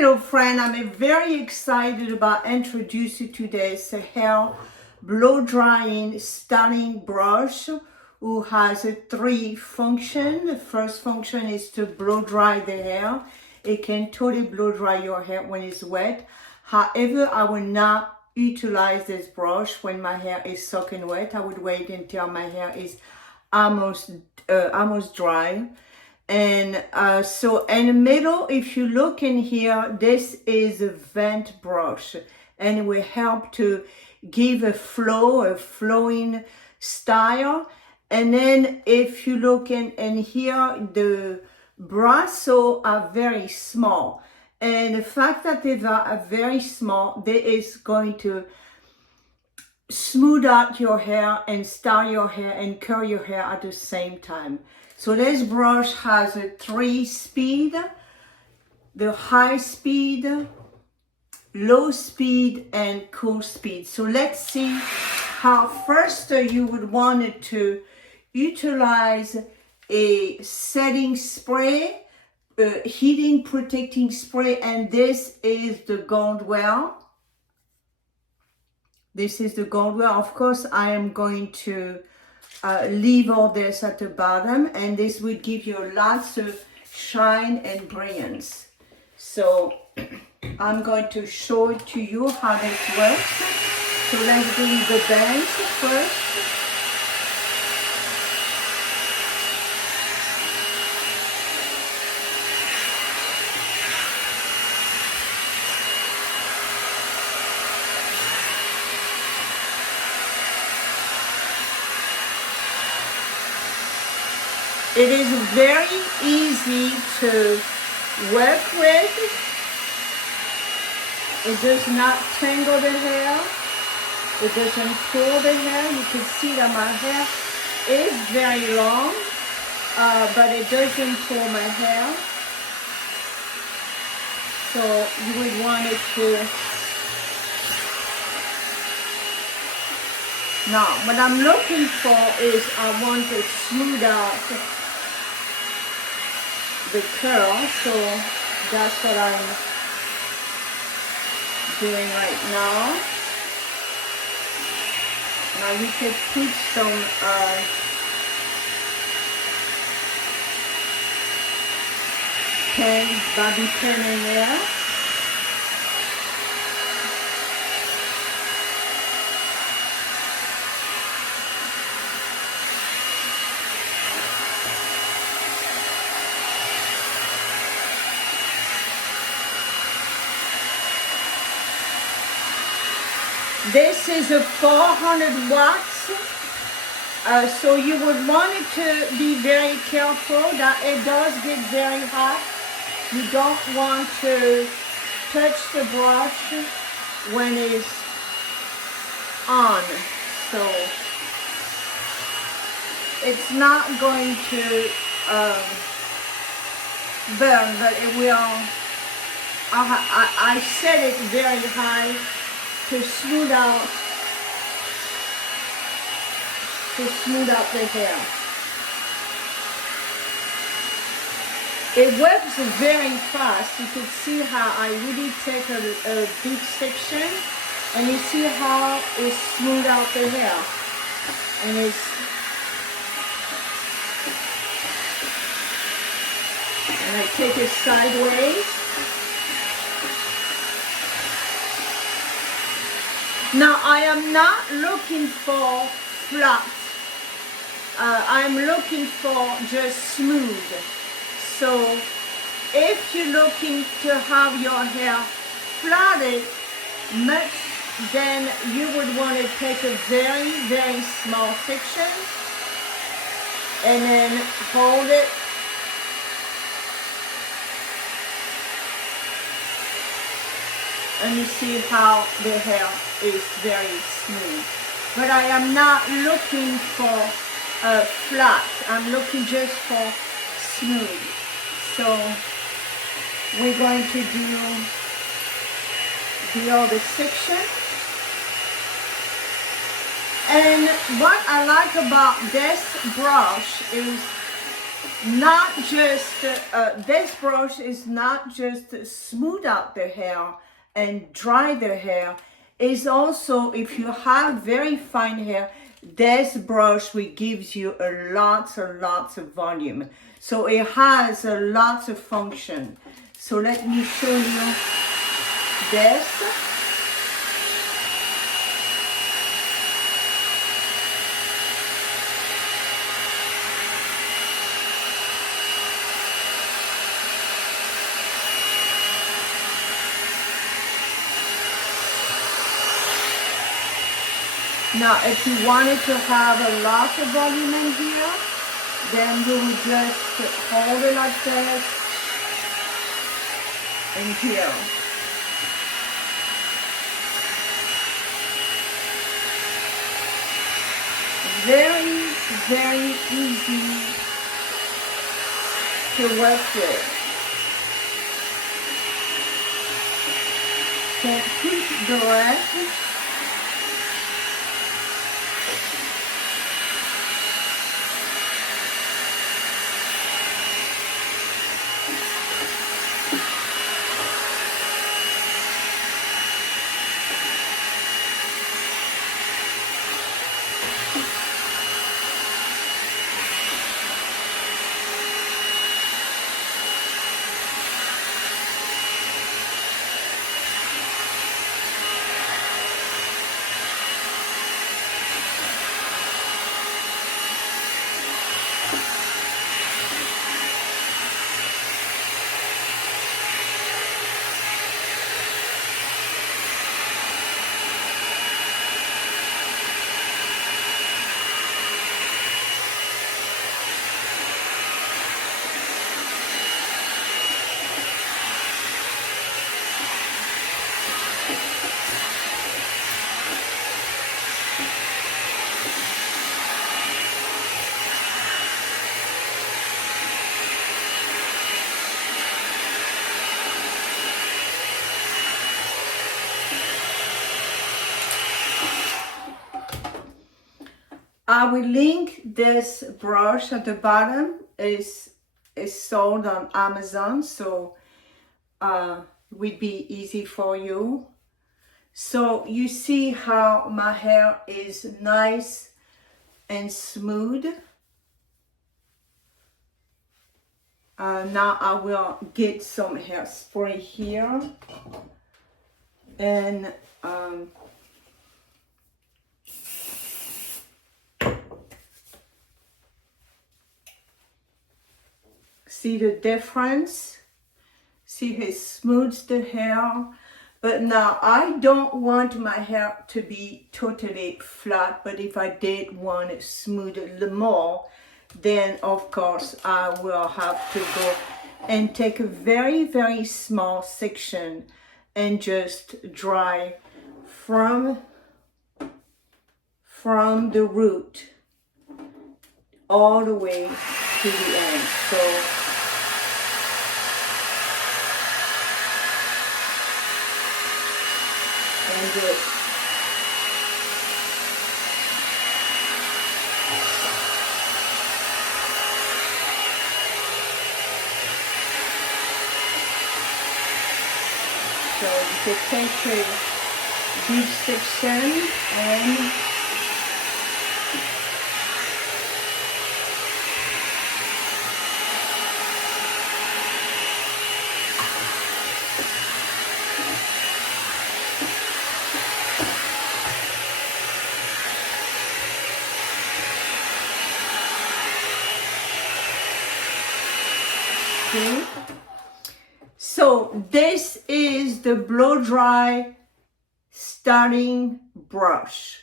Hello friend, I'm very excited about introducing today's hair blow drying styling brush who has three functions. The first function is to blow dry the hair. It can totally blow dry your hair when it's wet. However, I will not utilize this brush when my hair is soaking wet. I would wait until my hair is almost dry. And so in the middle, if you look in here, this is a vent brush, and it will help to give a flowing style. And then if you look in here, the bristles are very small, and the fact that they are very small, this is going to smooth out your hair and style your hair and curl your hair at the same time. So this brush has a 3 speed, the high speed, low speed, and cool speed. So let's see how first you would want it to utilize a setting spray, heating protecting spray, and this is the Goldwell. This is the Goldwell. Of course, I am going to leave all this at the bottom, and this would give you lots of shine and brilliance. So I'm going to show it to you how this works. So let's do the bands first. It is very easy to work with. It does not tangle the hair. It doesn't pull the hair. You can see that my hair is very long, but it doesn't pull my hair. So you would want it to. Now, what I'm looking for is I want to smooth out the curl, so that's what I'm doing right now. Now you can put some bobby pin in there. This is a 400 watts, so you would want it to be very careful that it does get very hot. You don't want to touch the brush when it's on, so it's not going to burn, but it will. I set it very high to smooth out the hair. It works very fast. You can see how I really take a big section, and you see how it smooth out the hair, and I take it sideways. Now I am not looking for flat. I'm looking for just smooth. So if you're looking to have your hair flatted much, then you would want to take a very, very small section and then hold it. And you see how the hair is very smooth. But I am not looking for flat. I'm looking just for smooth. So we're going to do the other section. And what I like about this brush is not just, this brush is not just to smooth out the hair and dry the hair. It's also, if you have very fine hair, this brush will give you a lots of volume. So it has a lot of function. So let me show you this. Now, if you wanted to have a lot of volume in here, then you would just hold it like this in here. Very, very easy to work with. So keep the rest. I will link this brush at the bottom. Is sold on Amazon, so will be easy for you. So you see how my hair is nice and smooth. Now I will get some hairspray here and see the difference? See how it smooths the hair. But now I don't want my hair to be totally flat, but if I did want it smooth a little more, then of course I will have to go and take a very, very small section and just dry from the root all the way to the end. So and just so you can take a deep section and see? So this is the blow dry starting brush.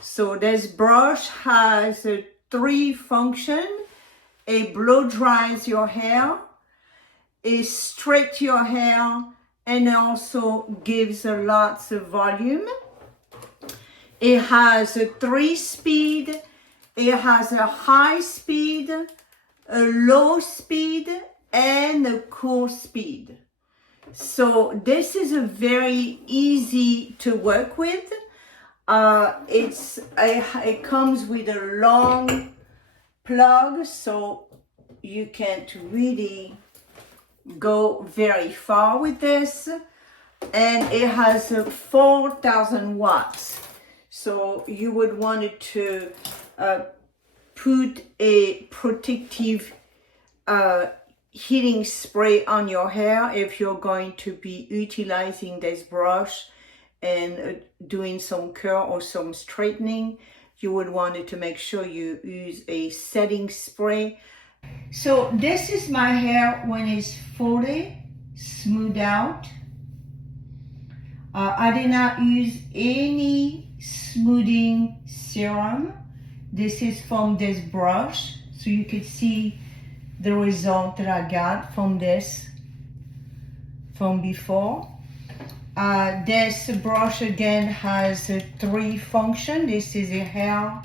So this brush has three functions. It blow dries your hair, it straighten your hair, and also gives a lots of volume. It has a 3-speed, it has a high speed, a low speed, and a cool speed. So this is a very easy to work with. It comes with a long plug, so you can't really go very far with this, and it has 4,000 watts. So you would want it to put a protective heating spray on your hair if you're going to be utilizing this brush and doing some curl or some straightening. You would want it to make sure you use a setting spray. So this is my hair when it's fully smoothed out. I did not use any smoothing serum. This is from this brush, so you can see the result that I got from this from before. This brush again has 3 functions. This is a hair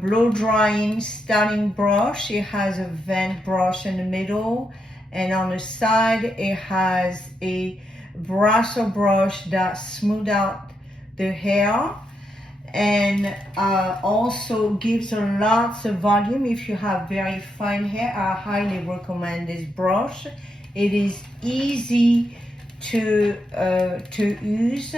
blow drying styling brush. It has a vent brush in the middle, and on the side it has a brusher brush that smooths out the hair, and also gives a lots of volume. If you have very fine hair, I highly recommend this brush. It is easy to use,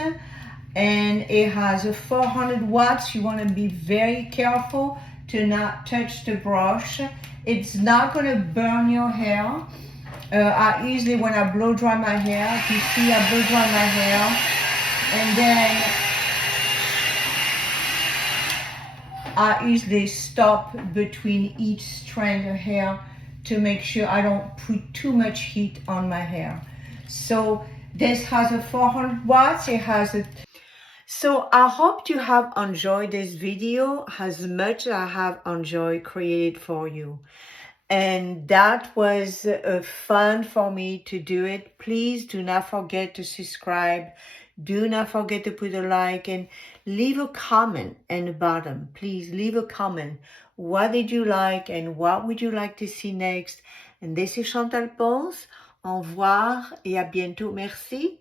and it has a 400 watts. You want to be very careful to not touch the brush. It's not going to burn your hair. I usually, when I blow dry my hair, if you see, I blow dry my hair, and then I usually stop between each strand of hair to make sure I don't put too much heat on my hair. So this has a 400 watts. It has a... So I hope you have enjoyed this video as much as I have enjoyed creating for you. And that was fun for me to do it. Please do not forget to subscribe. Do not forget to put a like and leave a comment in the bottom. Please leave a comment. What did you like and what would you like to see next? And this is Chantal Ponce. Au revoir et à bientôt. Merci.